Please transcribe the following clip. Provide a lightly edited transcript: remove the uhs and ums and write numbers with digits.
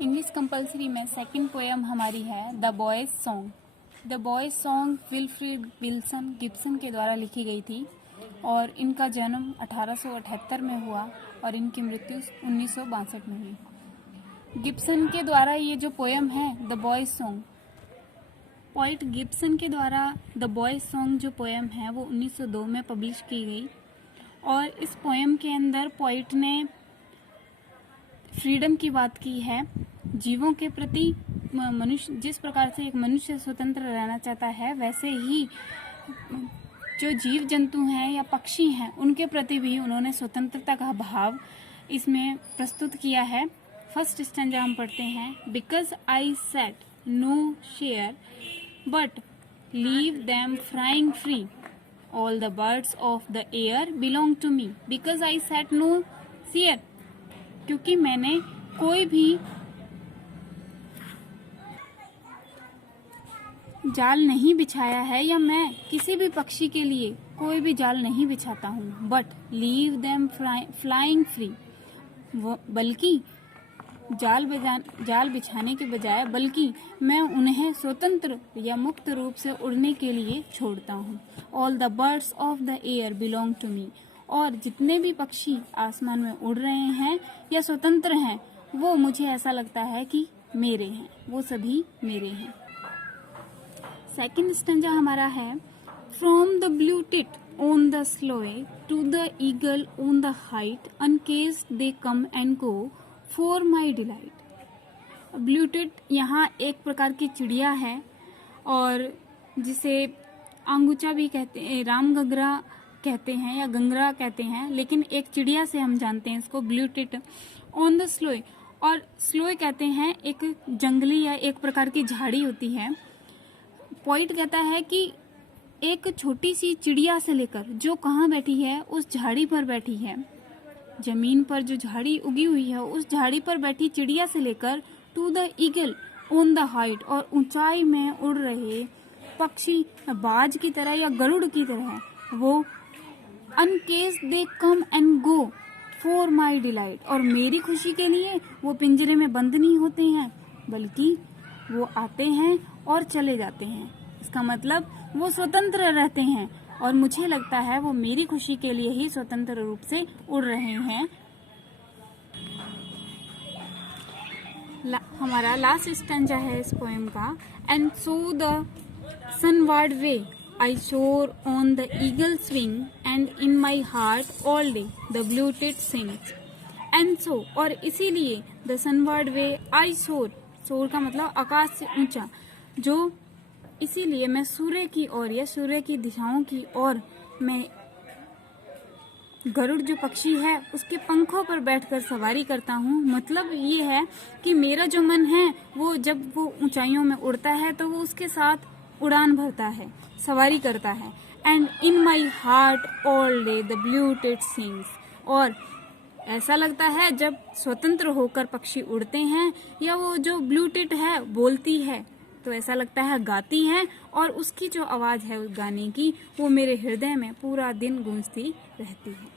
English compulsory में second poem हमारी है the boys song. The boys song Wilfred Wilson Gibson के द्वारा लिखी गई थी और इनका जन्म 1878 में हुआ और इनकी मृत्यु 1962 में हुई। गिब्सन के द्वारा ये जो पोएम है the boys song, poet Gibson के द्वारा द बॉयज सॉन्ग जो पोएम है वो 1902 में पब्लिश की गई और इस पोएम के अंदर पोइट ने फ्रीडम की बात की है, जीवों के प्रति। मनुष्य जिस प्रकार से एक मनुष्य स्वतंत्र रहना चाहता है वैसे ही जो जीव जंतु हैं या पक्षी हैं उनके प्रति भी उन्होंने स्वतंत्रता का भाव इसमें प्रस्तुत किया है। फर्स्ट स्टैंजा हम पढ़ते हैं। Because I set no share but leave them flying free, all the birds of the air belong to me. Because I set no share, क्योंकि मैंने कोई भी जाल नहीं बिछाया है या मैं किसी भी पक्षी के लिए कोई भी जाल नहीं बिछाता हूँ। But leave them flying free, बल्कि जाल बिछाने के बजाय बल्कि मैं उन्हें स्वतंत्र या मुक्त रूप से उड़ने के लिए छोड़ता हूँ। All the birds of the air belong to me, और जितने भी पक्षी आसमान में उड़ रहे हैं या स्वतंत्र हैं वो मुझे ऐसा लगता है कि मेरे हैं, वो सभी मेरे हैं। सेकंड स्टैंजा हमारा है। From the blue tit on the sloe to the eagle on the height, uncaged they come and go for my delight. Blue tit यहाँ एक प्रकार की चिड़िया है और जिसे आंगूचा भी कहते हैं, रामगगरा कहते हैं या गंगरा कहते हैं, लेकिन एक चिड़िया से हम जानते हैं इसको blue tit on the sloe. और स्लोए कहते हैं एक जंगली या एक प्रकार की झाड़ी होती है। पॉइंट कहता है कि एक छोटी सी चिड़िया से लेकर जो कहाँ बैठी है उस झाड़ी पर बैठी है, जमीन पर जो झाड़ी उगी हुई है उस झाड़ी पर बैठी चिड़िया से लेकर to the eagle on the height, और ऊंचाई में उड़ रहे पक्षी बाज की तरह या गरुड़ की तरह, वो uncaged they come and go for my delight, और मेरी खुशी के लिए वो पिंजरे में बंद नहीं होते हैं बल्कि वो आते हैं और चले जाते हैं। इसका मतलब वो स्वतंत्र रहते हैं और मुझे लगता है वो मेरी खुशी के लिए ही स्वतंत्र रूप से उड़ रहे हैं। हमारा लास्ट स्टैंजा है इस पोएम का। And so the sunward way I soar on the eagle's wing and in my heart all day the blue tit sings. And so, और इसीलिए the sunward way I soar, soar का मतलब आकाश से ऊंचा, जो इसीलिए मैं सूर्य की ओर या सूर्य की दिशाओं की ओर मैं गरुड़ जो पक्षी है उसके पंखों पर बैठकर सवारी करता हूँ। मतलब ये है कि मेरा जो मन है वो जब वो ऊंचाइयों में उड़ता है तो वो उसके साथ उड़ान भरता है, सवारी करता है। And in my heart all day the blue tit sings, और ऐसा लगता है जब स्वतंत्र होकर पक्षी उड़ते हैं या वो जो ब्लू टिट है बोलती है तो ऐसा लगता है गाती है, और उसकी जो आवाज है उस गाने की वो मेरे हृदय में पूरा दिन गूंजती रहती है।